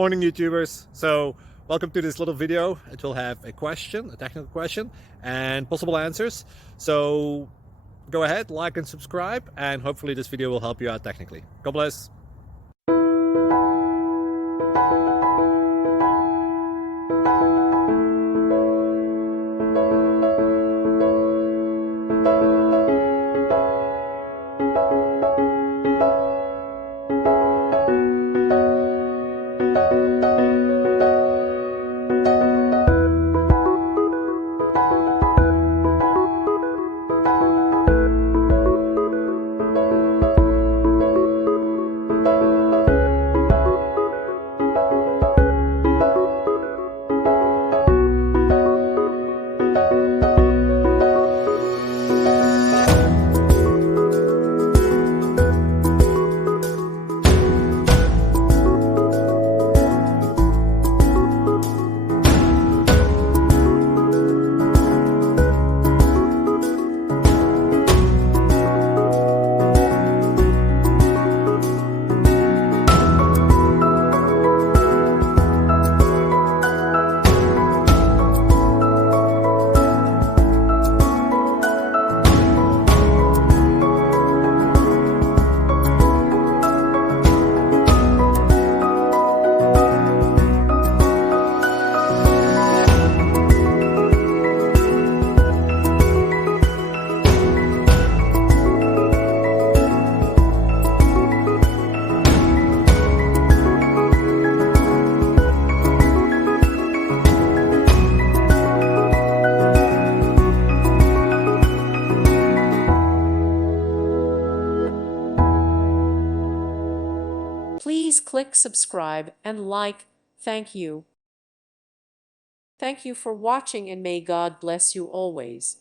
Morning, YouTubers. So welcome to this little video. It will have a question, a technical question, and possible answers. So go ahead, like and subscribe, and hopefully this video will help you out technically. God bless. Please click subscribe and like. Thank you. Thank you for watching and may God bless you always.